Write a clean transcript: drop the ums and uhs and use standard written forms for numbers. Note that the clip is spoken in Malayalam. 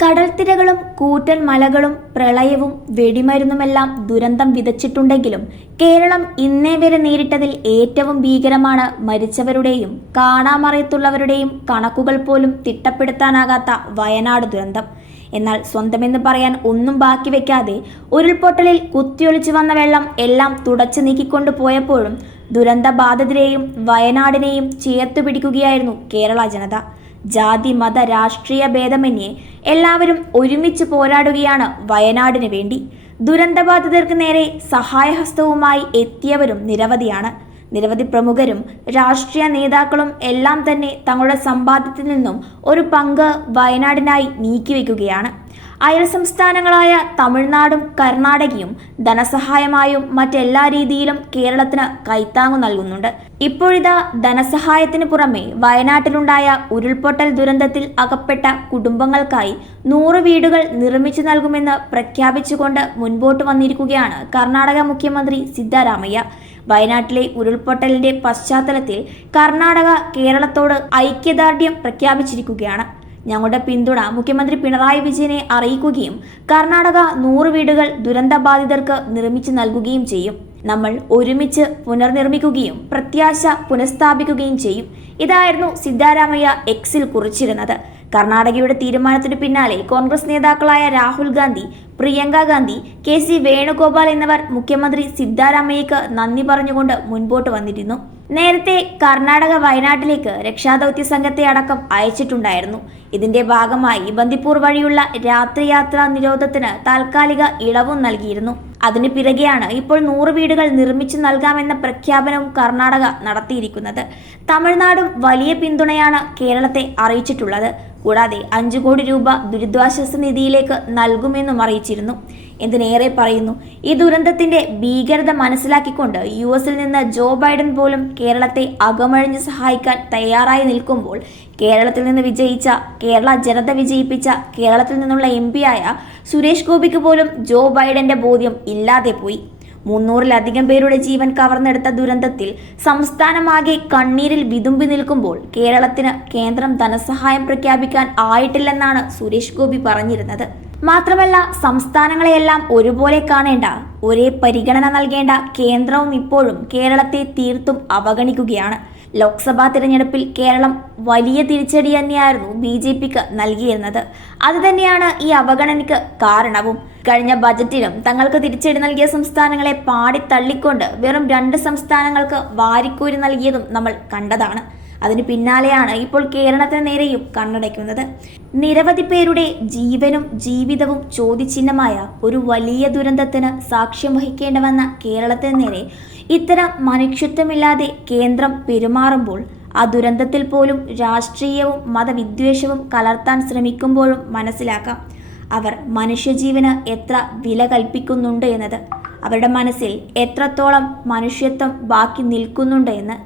കടൽത്തിരകളും കൂറ്റൻ മലകളും പ്രളയവും വെടിമരുന്നുമെല്ലാം ദുരന്തം വിതച്ചിട്ടുണ്ടെങ്കിലും കേരളം ഇന്നേ വരെ നേരിട്ടതിൽ ഏറ്റവും ഭീകരമാണ് മരിച്ചവരുടെയും കാണാമറയത്തുള്ളവരുടെയും കണക്കുകൾ പോലും തിട്ടപ്പെടുത്താനാകാത്ത വയനാട് ദുരന്തം. എന്നാൽ സ്വന്തമെന്ന് പറയാൻ ഒന്നും ബാക്കി വെക്കാതെ ഉരുൾപൊട്ടലിൽ കുത്തിയൊലിച്ചു വന്ന വെള്ളം എല്ലാം തുടച്ചു നീക്കിക്കൊണ്ടു പോയപ്പോഴും ദുരന്തബാധിതരെയും വയനാടിനെയും ചേർത്തുപിടിക്കുകയായിരുന്നു കേരള ജനത. ജാതി മത രാഷ്ട്രീയ ഭേദമന്യേ എല്ലാവരും ഒരുമിച്ച് പോരാടുകയാണ് വയനാടിന് വേണ്ടി. ദുരന്തബാധിതർക്ക് നേരെ സഹായഹസ്തവുമായി എത്തിയവരും നിരവധിയാണ്. നിരവധി പ്രമുഖരും രാഷ്ട്രീയ നേതാക്കളും എല്ലാം തന്നെ തങ്ങളുടെ സമ്പാദ്യത്തിൽ നിന്നും ഒരു പങ്ക് വയനാടിനായി നീക്കിവെക്കുകയാണ്. അയൽ സംസ്ഥാനങ്ങളായ തമിഴ്നാടും കർണാടകയും ധനസഹായമായും മറ്റെല്ലാ രീതിയിലും കേരളത്തിന് കൈത്താങ്ങു നൽകുന്നുണ്ട്. ഇപ്പോഴിതാ ധനസഹായത്തിന് പുറമെ വയനാട്ടിലുണ്ടായ ഉരുൾപൊട്ടൽ ദുരന്തത്തിൽ അകപ്പെട്ട കുടുംബങ്ങൾക്കായി 100 വീടുകൾ നിർമ്മിച്ചു നൽകുമെന്ന് പ്രഖ്യാപിച്ചുകൊണ്ട് മുൻപോട്ട് വന്നിരിക്കുകയാണ് കർണാടക മുഖ്യമന്ത്രി സിദ്ധരാമയ്യ. വയനാട്ടിലെ ഉരുൾപൊട്ടലിന്റെ പശ്ചാത്തലത്തിൽ കർണാടക കേരളത്തോട് ഐക്യദാർഢ്യം പ്രഖ്യാപിച്ചിരിക്കുകയാണ്. ഞങ്ങളുടെ പിന്തുണ മുഖ്യമന്ത്രി പിണറായി വിജയനെ അറിയിക്കുകയും കർണാടക 100 വീടുകൾ ദുരന്തബാധിതർക്ക് നിർമ്മിച്ചു നൽകുകയും ചെയ്യും. നമ്മൾ ഒരുമിച്ച് പുനർനിർമ്മിക്കുകയും പ്രത്യാശ പുനഃസ്ഥാപിക്കുകയും ചെയ്യും. ഇതായിരുന്നു സിദ്ധരാമയ്യ എക്സിൽ കുറിച്ചിരുന്നത്. കർണാടകയുടെ തീരുമാനത്തിനു പിന്നാലെ കോൺഗ്രസ് നേതാക്കളായ രാഹുൽ ഗാന്ധി, പ്രിയങ്ക ഗാന്ധി, KC വേണുഗോപാൽ എന്നിവർ മുഖ്യമന്ത്രി സിദ്ധരാമയ്യക്ക് നന്ദി പറഞ്ഞുകൊണ്ട് മുൻപോട്ട് വന്നിരുന്നു. നേരത്തെ കർണാടക വയനാട്ടിലേക്ക് രക്ഷാദൗത്യ സംഘത്തെ അടക്കം അയച്ചിട്ടുണ്ടായിരുന്നു. ഇതിന്റെ ഭാഗമായി ബന്ദിപ്പൂർ വഴിയുള്ള രാത്രിയാത്രാ നിരോധനത്തിന് താൽക്കാലിക ഇളവും നൽകിയിരുന്നു. അതിനു പിറകെയാണ് ഇപ്പോൾ 100 വീടുകൾ നിർമ്മിച്ചു നൽകാമെന്ന പ്രഖ്യാപനവും കർണാടക നടത്തിയിരിക്കുന്നത്. തമിഴ്നാടും വലിയ പിന്തുണയാണ് കേരളത്തെ അറിയിച്ചിട്ടുള്ളത്. കൂടാതെ 5 കോടി രൂപ ദുരിതാശ്വാസ നിധിയിലേക്ക് നൽകുമെന്നും അറിയിച്ചിരുന്നു. എന്തിനേറെ പറയുന്നു, ഈ ദുരന്തത്തിന്റെ ഭീകരത മനസ്സിലാക്കിക്കൊണ്ട് US-ൽ നിന്ന് ജോ ബൈഡൻ പോലും കേരളത്തെ അകമഴിഞ്ഞ് സഹായിക്കാൻ തയ്യാറായി നിൽക്കുമ്പോൾ കേരളത്തിൽ നിന്ന് വിജയിച്ച, കേരള ജനത വിജയിപ്പിച്ച കേരളത്തിൽ നിന്നുള്ള MP ആയ സുരേഷ് ഗോപിക്ക് പോലും ജോ ബൈഡന്റെ ബോധ്യം ഇല്ലാതെ പോയി. 300-ലധികം പേരുടെ ജീവൻ കവർന്നെടുത്ത ദുരന്തത്തിൽ സംസ്ഥാനമാകെ കണ്ണീരിൽ വിതുമ്പി നിൽക്കുമ്പോൾ കേരളത്തിന് കേന്ദ്രം ധനസഹായം പ്രഖ്യാപിക്കാൻ ആയിട്ടില്ലെന്നാണ് സുരേഷ് ഗോപി പറഞ്ഞിരുന്നത്. മാത്രമല്ല, സംസ്ഥാനങ്ങളെയെല്ലാം ഒരുപോലെ കാണേണ്ട, ഒരേ പരിഗണന നൽകേണ്ട കേന്ദ്രവും ഇപ്പോഴും കേരളത്തെ തീർത്തും അവഗണിക്കുകയാണ്. ലോക്സഭാ തിരഞ്ഞെടുപ്പിൽ കേരളം വലിയ തിരിച്ചടി തന്നെയായിരുന്നു BJPക്ക് നൽകിയിരുന്നത്. അതുതന്നെയാണ് ഈ അവഗണനയ്ക്ക് കാരണവും. കഴിഞ്ഞ ബജറ്റിലും തങ്ങൾക്ക് തിരിച്ചടി നൽകിയ സംസ്ഥാനങ്ങളെ പാടിത്തള്ളിക്കൊണ്ട് വെറും 2 സംസ്ഥാനങ്ങൾക്ക് വാരിക്കോരി നൽകിയതും നമ്മൾ കണ്ടതാണ്. അതിന് പിന്നാലെയാണ് ഇപ്പോൾ കേരളത്തിന് നേരെയും കണ്ണടയ്ക്കുന്നത്. നിരവധി പേരുടെ ജീവനും ജീവിതവും ചോദ്യചിഹ്നമായ ഒരു വലിയ ദുരന്തത്തിന് സാക്ഷ്യം വഹിക്കേണ്ടി വന്ന കേരളത്തിന് നേരെ ഇത്തരം മനുഷ്യത്വമില്ലാതെ കേന്ദ്രം പെരുമാറുമ്പോൾ, ആ ദുരന്തത്തിൽ പോലും രാഷ്ട്രീയവും മതവിദ്വേഷവും കലർത്താൻ ശ്രമിക്കുമ്പോഴും മനസ്സിലാക്കാം അവർ മനുഷ്യജീവന് എത്ര വില കൽപ്പിക്കുന്നുണ്ട് എന്നത്, അവരുടെ മനസ്സിൽ എത്രത്തോളം മനുഷ്യത്വം ബാക്കി നിൽക്കുന്നുണ്ട് എന്ന്.